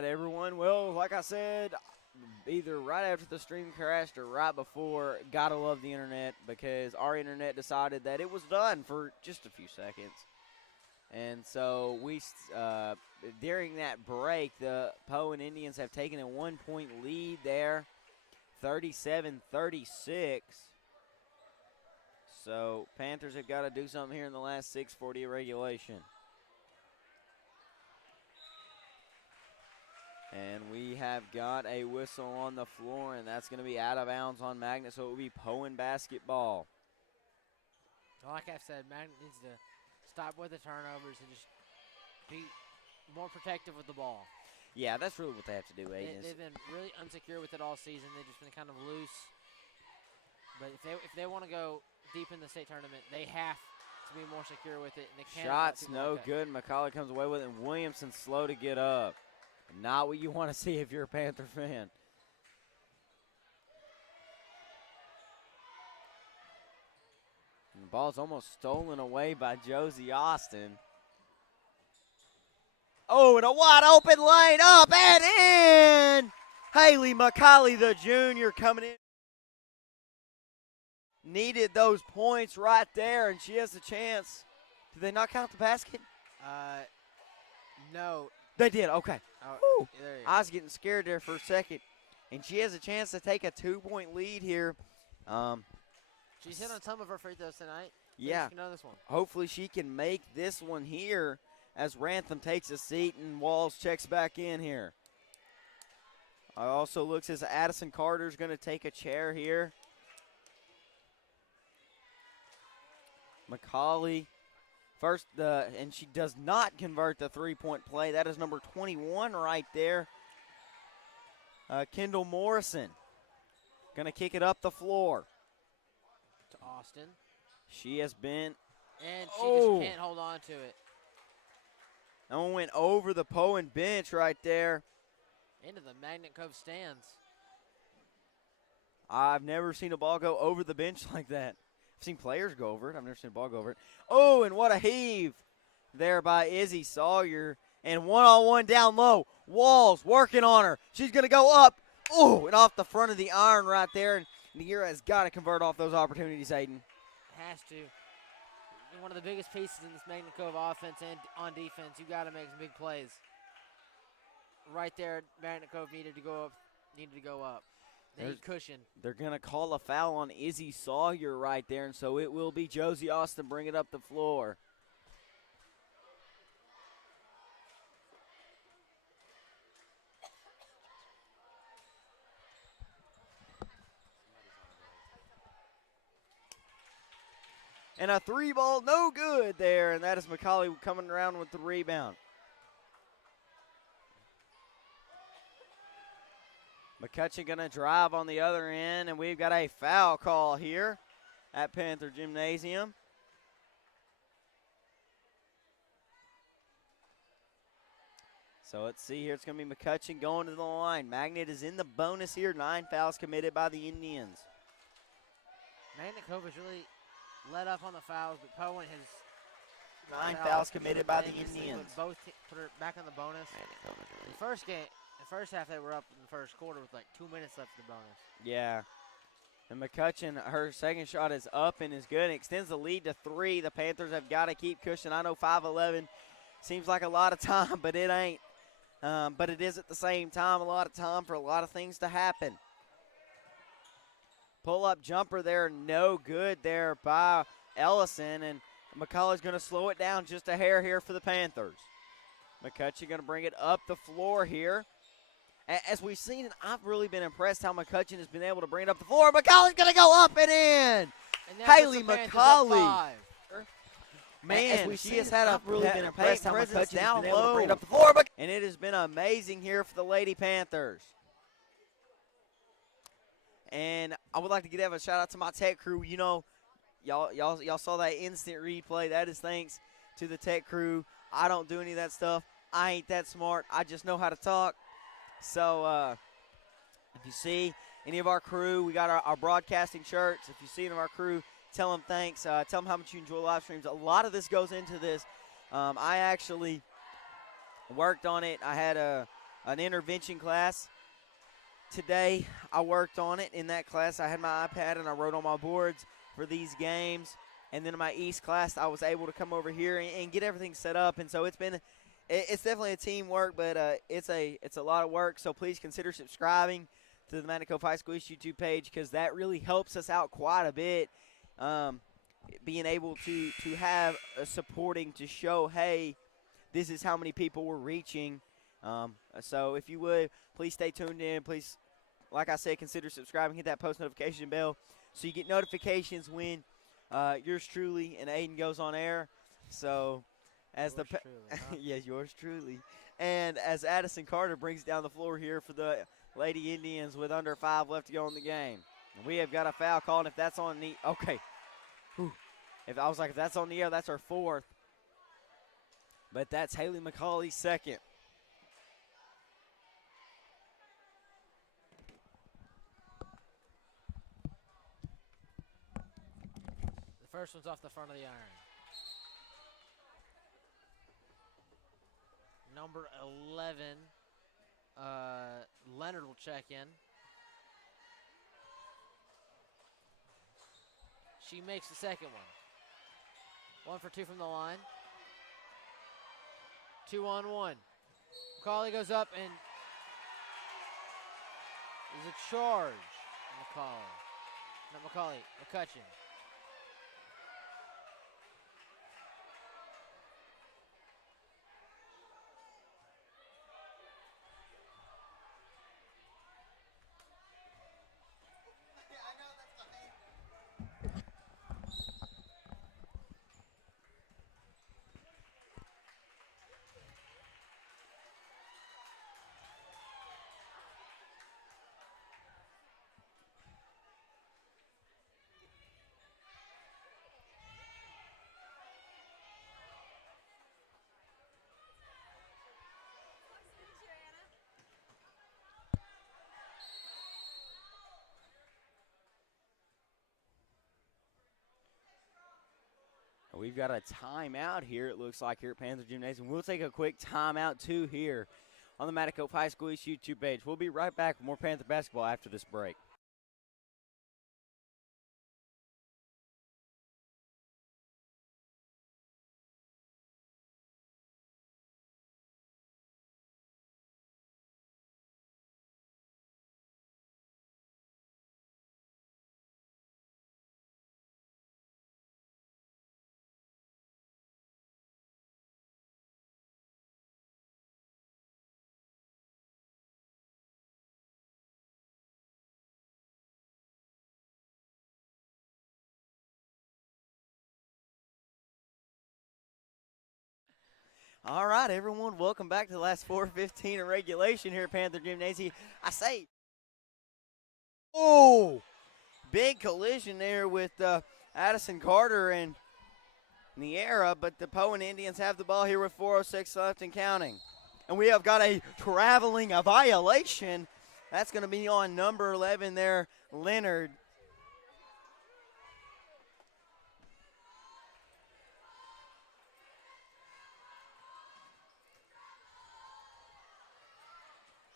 right, everyone. Well, like I said, either right after the stream crashed or right before, gotta love the internet because our internet decided that it was done for just a few seconds. And so during that break, the Poyen Indians have taken a 1-point lead there, 37-36. So Panthers have got to do something here in the last 6:40 of regulation. And we have got a whistle on the floor, and that's going to be out of bounds on Magnet, so it will be Poyen basketball. Like I said, Magnet needs to stop with the turnovers and just be more protective with the ball. Yeah, that's really what they have to do, Aiden. They've been really insecure with it all season. They've just been kind of loose. But if they want to go deep in the state tournament, they have to be more secure with it. And they can't. Shots no good. McCauley comes away with it, and Williamson slow to get up. Not what you want to see if you're a Panther fan. And the ball's almost stolen away by Josie Austin. Oh, and a wide open lane up and in. Haley McCauley, the junior, coming in. Needed those points right there, and she has a chance. Did they not count the basket? No. They did, okay. Oh, I was getting scared there for a second. And she has a chance to take a 2-point lead here. She's hit on some of her free throws tonight. Yeah. She can know this one. Hopefully she can make this one here as Rantham takes a seat and Walls checks back in here. It also looks as Addison Carter's going to take a chair here. McCauley. First, and she does not convert the three-point play. That is number 21 right there. Kendall Morrison going to kick it up the floor. To Austin. She has been. And she just can't hold on to it. That one went over the Poyen bench right there. Into the Magnet Cove stands. I've never seen a ball go over the bench like that. I've seen players go over it. I've never seen a ball go over it. Oh, and what a heave there by Izzy Sawyer. And one-on-one down low. Walls working on her. She's going to go up. Oh, and off the front of the iron right there. And Niera has got to convert off those opportunities, Aiden. Has to. One of the biggest pieces in this Magnet Cove offense and on defense, you got to make some big plays. Right there, Magnet Cove needed to go up. They need cushion. They're going to call a foul on Izzy Sawyer right there, and so it will be Josie Austin bringing up the floor. And a three ball, no good there, and that is McCauley coming around with the rebound. McCutcheon going to drive on the other end, and we've got a foul call here at Panther Gymnasium. So let's see here. It's going to be McCutcheon going to the line. Magnet is in the bonus here. 9 fouls committed by the Indians. Magnet Cove has really let up on the fouls, but Poyen has 9 fouls committed by the Indians. Both put her back on the bonus. The first half they were up in the first quarter with like 2 minutes left in the bonus. Yeah. And McCutcheon, her second shot is up and is good. It extends the lead to 3. The Panthers have got to keep cushion. I know 5'11" seems like a lot of time, but it ain't. But it is at the same time a lot of time for a lot of things to happen. Pull-up jumper there, no good there by Ellison, and McCullough's going to slow it down just a hair here for the Panthers. McCutcheon going to bring it up the floor here. As we've seen, and I've really been impressed how McCutcheon has been able to bring it up the floor. McCauley's going to go up and in. Haley McCauley. Man, she has had a really been impressed how McCutcheon down low. Bring it up the floor. And it has been amazing here for the Lady Panthers. And I would like to have a shout out to my tech crew. You know, y'all saw that instant replay. That is thanks to the tech crew. I don't do any of that stuff. I ain't that smart. I just know how to talk. So if you see any of our crew, we got our broadcasting shirts. If you see any of our crew, tell them thanks. Tell them how much you enjoy live streams. A lot of this goes into this. I actually worked on it. I had an intervention class. Today, I worked on it. In that class, I had my iPad and I wrote on my boards for these games. And then in my East class, I was able to come over here and get everything set up. And so it's definitely a teamwork, but it's a lot of work. So please consider subscribing to the Mountain Cove High School East YouTube page, because that really helps us out quite a bit. Being able to have a supporting to show, hey, this is how many people we're reaching. So if you would, please stay tuned in. Please, like I said, consider subscribing. Hit that post notification bell so you get notifications when yours truly and Aiden goes on air. So as Yours truly, huh? yes, yours truly. And as Addison Carter brings down the floor here for the Lady Indians with under 5 left to go in the game. And we have got a foul called. If that's on the if that's on the air, that's our 4th. But that's Haley McCauley's 2nd. The first one's off the front of the iron. Number 11, Leonard will check in. She makes the second one. 1 for 2 from the line. 2-on-1. McCauley goes up and there's a charge. McCutcheon. We've got a timeout here, it looks like, here at Panther Gymnasium. We'll take a quick timeout, too, here on the Mountain Cove High School East YouTube page. We'll be right back with more Panther basketball after this break. All right, everyone, welcome back to the last 4:15 of regulation here at Panther Gymnasium. I say, big collision there with Addison Carter and Niera, but the Poyen Indians have the ball here with 4:06 left and counting. And we have got a traveling violation. That's going to be on number 11 there, Leonard.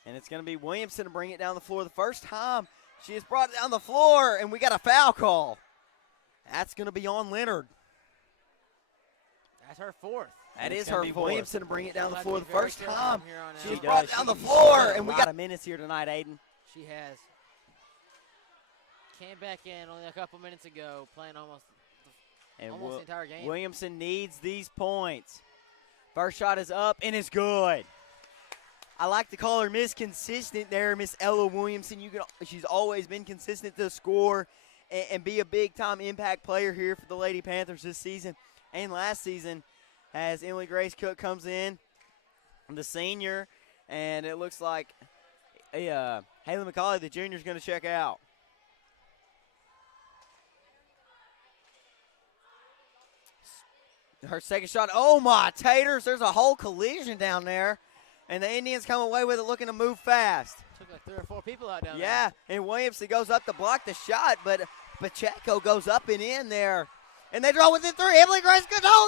And it's going to be Williamson to bring it down the floor. The first time she has brought it down the floor, and we got a foul call. That's going to be on Leonard. That's her 4th. That is her 4th. Williamson to bring it down the floor the first time. She She's brought it down the floor, and we got a minutes here tonight, Aiden. She has. Came back in only a couple minutes ago, playing almost the entire game. Williamson needs these points. First shot is up and it's good. I like to call her Miss Consistent there, Miss Ella Williamson. She's always been consistent to score and be a big-time impact player here for the Lady Panthers this season and last season, as Emily Grace Cook comes in, the senior, and it looks like Haley McCauley, the junior, is going to check out. Her second shot, oh my taters, there's a whole collision down there. And the Indians come away with it looking to move fast. Took like 3 or 4 people out down there. Yeah, and Williamson goes up to block the shot, but Pacheco goes up and in there. And they draw within 3. Emily Grace, good. No,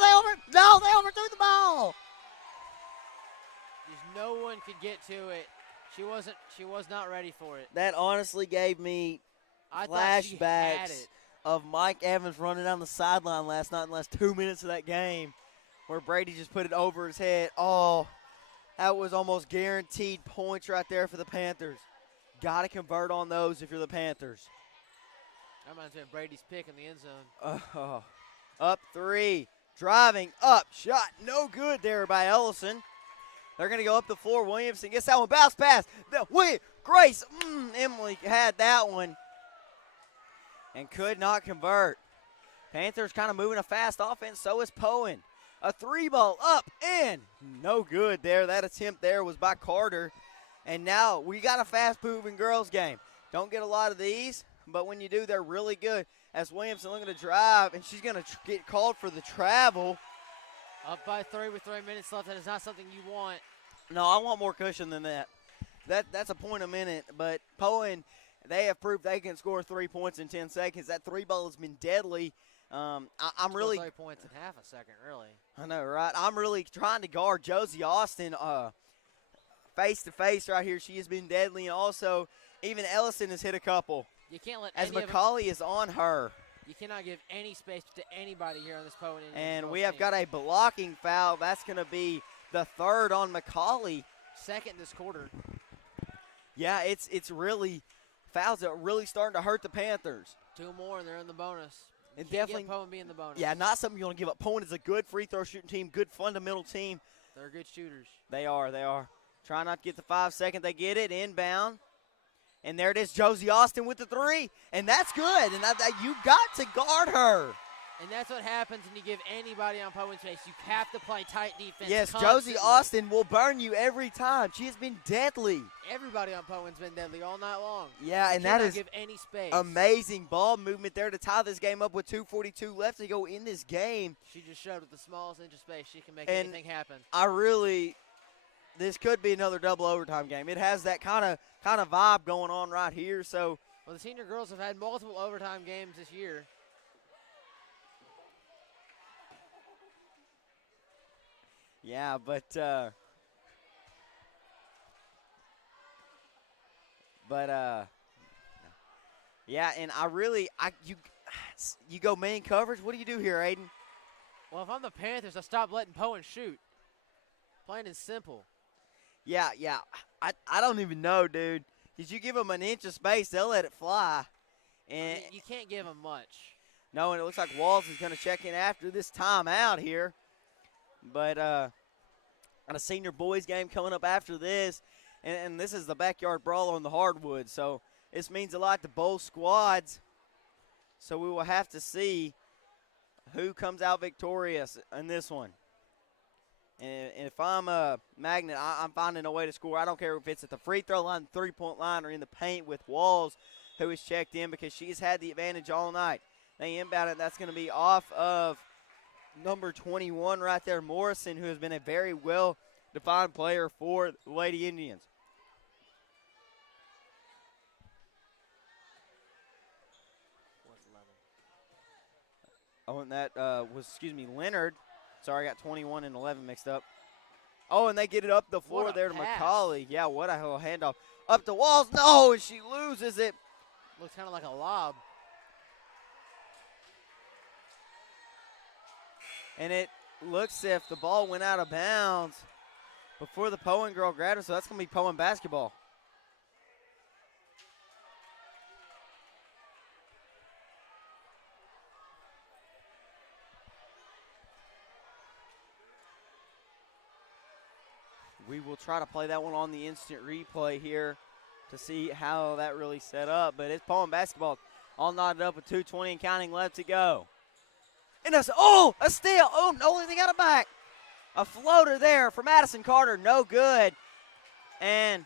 they overthrew the ball. There's No one could get to it. She was not ready for it. That honestly gave me I thought she had flashbacks it. of Mike Evans running down the sideline last night in the last 2 minutes of that game where Brady just put it over his head. Oh, that was almost guaranteed points right there for the Panthers. Got to convert on those if you're the Panthers. That reminds me of Brady's pick in the end zone. Up 3. Driving up. Shot no good there by Ellison. They're going to go up the floor. Williamson gets that one. Bounce pass. Grace. Emily had that one and could not convert. Panthers kind of moving a fast offense. So is Poyen. A 3-ball up and no good there. That attempt there was by Carter. And now we got a fast-moving girls game. Don't get a lot of these, but when you do, they're really good. As Williamson looking to drive, and she's going to get called for the travel. Up by 3 with 3 minutes left. That is not something you want. No, I want more cushion than that. That's a point a minute. But Poyen, they have proved they can score 3 points in 10 seconds. That 3-ball has been deadly. I'm really 3 points in half a second, really. I know, right? I'm really trying to guard Josie Austin face to face right here. She has been deadly, and also even Ellison has hit a couple. You can't let as any McCauley is on her. You cannot give any space to anybody here on this Poyen. And we have got a blocking foul. That's going to be the 3rd on McCauley. 2nd this quarter. Yeah, it's really fouls that are really starting to hurt the Panthers. 2 more, and they're in the bonus. And Can't definitely get Poyen be in the bonus. Yeah, not something you want to give up. Poyen is a good free throw shooting team, good fundamental team. They're good shooters. They are. Try not to get the 5 second. They get it inbound. And there it is, Josie Austin with the 3. And that's good. And you got to guard her. And that's what happens when you give anybody on Poyen's face. You have to play tight defense. Yes, constantly. Josie Austin will burn you every time. She has been deadly. Everybody on Poyen's been deadly all night long. Yeah, and that is give any space. Amazing ball movement there to tie this game up with 2:42 left to go in this game. She just showed with the smallest inch of space she can make And anything happen. This could be another double overtime game. It has that kind of vibe going on right here. So, well, the senior girls have had multiple overtime games this year. yeah, but yeah, and you go man coverage. What do you do here, Aiden? Well, if I'm the Panthers, I stop letting Poyen shoot. Plain and simple. Yeah. I don't even know, dude. Did you give them an inch of space, they'll let it fly. And you can't give them much. No, and it looks like Walls is going to check in after this timeout here. But on a senior boys game coming up after this, and this is the backyard brawl on the hardwood. So this means a lot to both squads. So we will have to see who comes out victorious in this one. And if I'm a Magnet, I'm finding a way to score. I don't care if it's at the free throw line, 3-point line, or in the paint with Walls, who is checked in because she's had the advantage all night. They inbound it. That's going to be off of number 21 right there, Morrison, who has been a very well-defined player for the Lady Indians. Oh, and that was, Leonard. Sorry, I got 21 and 11 mixed up. Oh, and they get it up the floor there to pass. McCauley. Yeah, what a handoff. Up the Walls. No, and she loses it. Looks kind of like a lob. And it looks as if the ball went out of bounds before the Poyen girl grabbed it, so that's going to be Poyen basketball. We will try to play that one on the instant replay here to see how that really set up. But it's Poyen basketball all knotted up with 2:20 and counting left to go. And a steal. Oh, no, they got it back. A floater there for Madison Carter. No good. And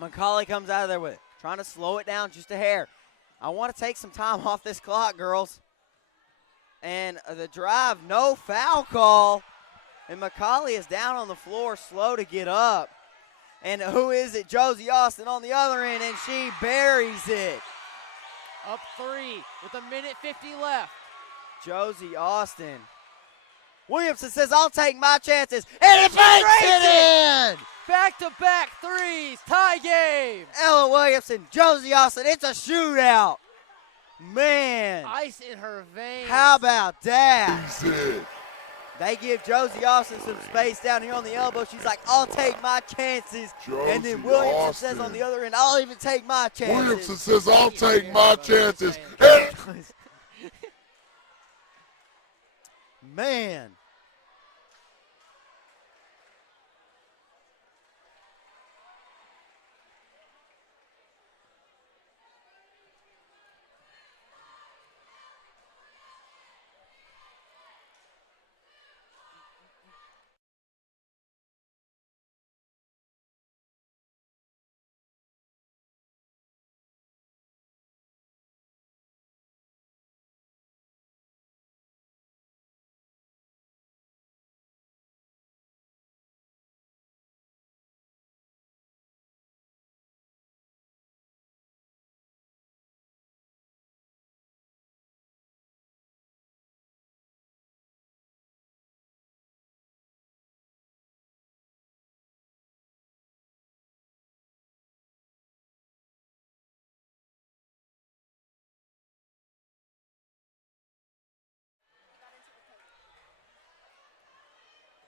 McCauley comes out of there with it. Trying to slow it down just a hair. I want to take some time off this clock, girls. And the drive, no foul call. And McCauley is down on the floor, slow to get up. And who is it? Josie Austin on the other end, and she buries it. Up 3 with 1:50 left. Josie Austin Williamson says, I'll take my chances. And it banks it in! Back-to-back threes. Tie game. Ella Williamson, Josie Austin. It's a shootout. Man. Ice in her veins. How about that? Easy. They give Josie Austin some space down here on the elbow. She's like, I'll take my chances. And then Josie Williamson Austin. says on the other end, I'll even take my chances. Williamson says, I'll take my chances. Man.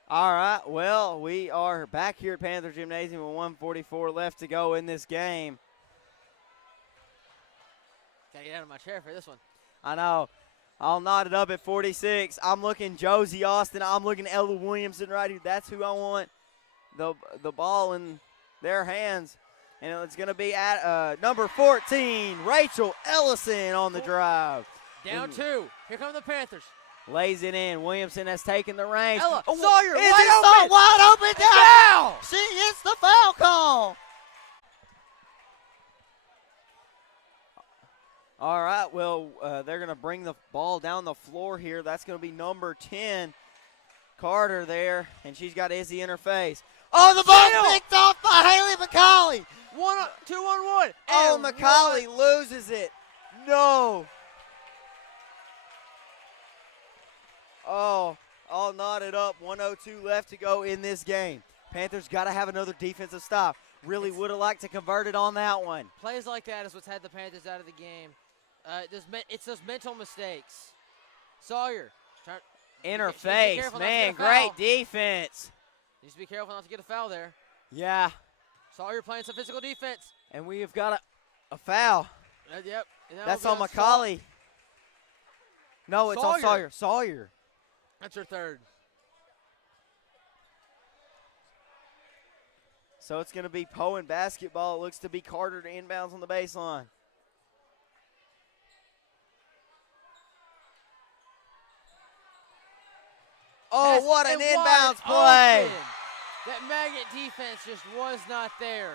All right, well, we are back here at Panther Gymnasium with 1:44 left to go in this game. Gotta get out of my chair for this one. I know. I'll knot it up at 46. I'm looking Josie Austin. I'm looking Ella Williamson right here. That's who I want the ball in their hands. And it's going to be at number 14, Rachel Ellison on the drive. Down two. Here come the Panthers. Lays it in. Williamson has taken the range. Ella Sawyer, Is wide it open. wide open And down. foul. She gets the foul call. All right, well, they're going to bring the ball down the floor here. That's going to be number 10, Carter there, and she's got Izzy in her face. Oh, the ball Steal. picked off by Haley McCauley. 2-on-1. Oh, And McCauley loses it. No. Oh, all knotted up. 1:02 left to go in this game. Panthers got to have another defensive stop. Really would have liked to convert it on that one. Plays like that is what's had the Panthers out of the game. It's those mental mistakes. Sawyer. In her She needs to be face. careful not to Man, get a foul. great defense. Needs to be careful not to get a foul there. Yeah, Sawyer playing some physical defense. and we have got a foul. Yep. And That's that'll on be Saw- McCauley. No, it's on Sawyer. Sawyer. That's her third. So it's going to be Poyen basketball. It looks to be Carter to inbounds on the baseline. Oh, Pass what an and inbounds wide play. open. That Magnet defense just was not there.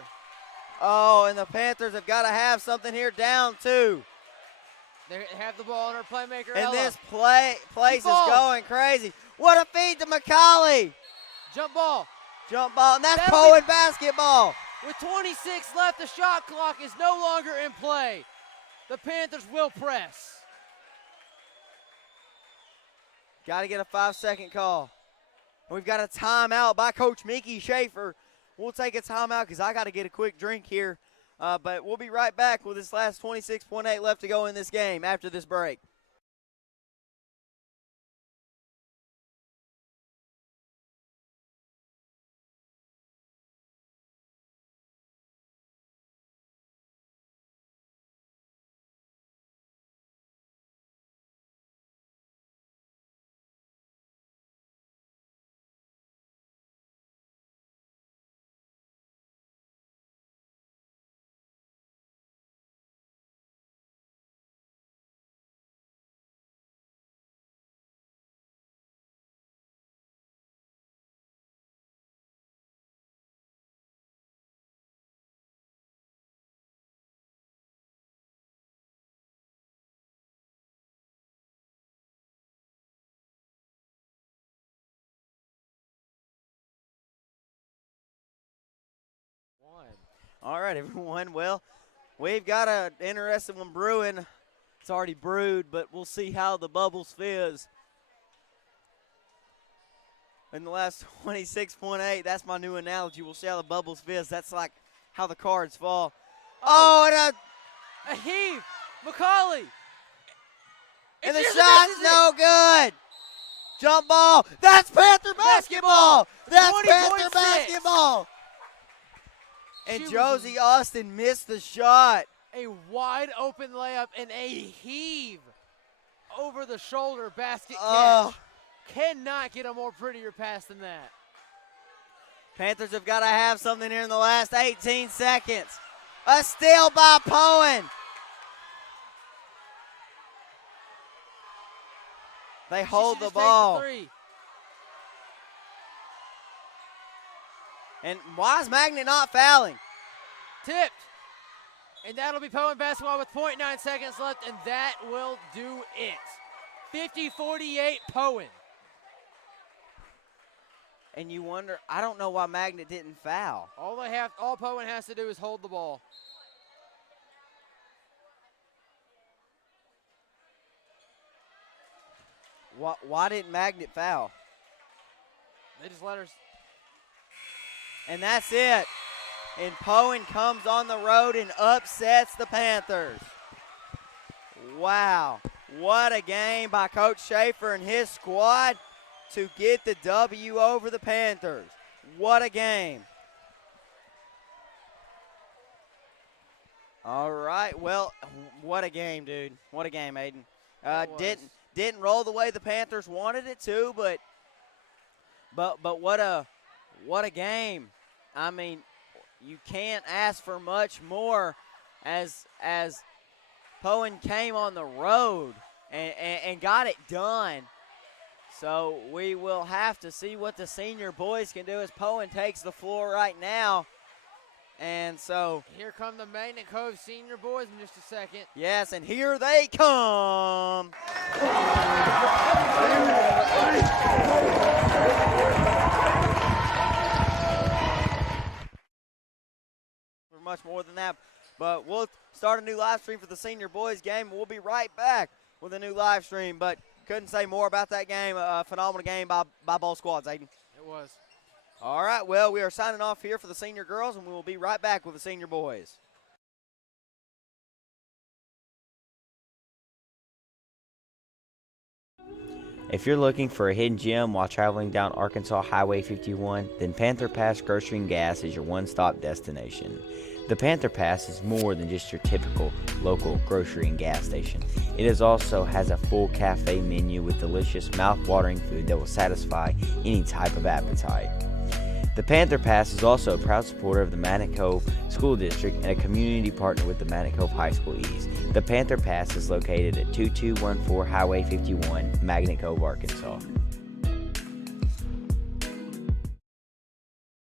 Oh, and the Panthers have got to have something here down two. They have the ball on her playmaker, And Ella. this place is falls. going crazy. What a feed to McCauley. Jump ball. Jump ball, and that's That'll Poyen basketball. With 26 left, the shot clock is no longer in play. The Panthers will press. Got to get a 5-second call. We've got a timeout by Coach Mickey Schaefer. We'll take a timeout because I got to get a quick drink here. But we'll be right back with this last 26.8 left to go in this game after this break. All right, everyone. Well, we've got an interesting one brewing. It's already brewed, but we'll see how the bubbles fizz. in the last 26.8. That's my new analogy. We'll see how the bubbles fizz. That's like how the cards fall. Oh, and a heave. McCauley. the shot's no good. Jump ball. That's Panther basketball. That's 20.6. Panther basketball. And Josie Austin missed the shot. A wide open layup and a heave over the shoulder basket catch. Cannot get a more prettier pass than that. Panthers have got to have something here in the last 18 seconds. A steal by Poyen. They hold the ball. And why is Magnet not fouling? Tipped. And that'll be Poyen basketball with 0.9 seconds left, and that will do it. 50-48 Poyen. And you wonder, I don't know why Magnet didn't foul. All Poyen has to do is hold the ball. Why didn't Magnet foul? They just let her. And that's it. And Poyen comes on the road and upsets the Panthers. Wow. What a game by Coach Schaefer and his squad to get the W over the Panthers. What a game. All right. Well, what a game, dude. What a game, Aiden. Didn't roll the way the Panthers wanted it to, but what a game. I mean, you can't ask for much more as Poyen came on the road and got it done. So we will have to see what the senior boys can do as Poyen takes the floor right now. And so here come the Magnet Cove senior boys in just a second. Yes, and here they come. For much more than that, but we'll start a new live stream for the senior boys game. We'll be right back with a new live stream, but couldn't say more about that game. A phenomenal game by both squads, Aiden. It was. All right, well, we are signing off here for the senior girls, and we will be right back with the senior boys. If you're looking for a hidden gem while traveling down Arkansas Highway 51, then Panther Pass Grocery and Gas is your one-stop destination. The Panther Pass is more than just your typical local grocery and gas station. It also has a full cafe menu with delicious, mouth-watering food that will satisfy any type of appetite. The Panther Pass is also a proud supporter of the Magnet Cove School District and a community partner with the Magnet Cove High School East. The Panther Pass is located at 2214 Highway 51, Magnet Cove, Arkansas.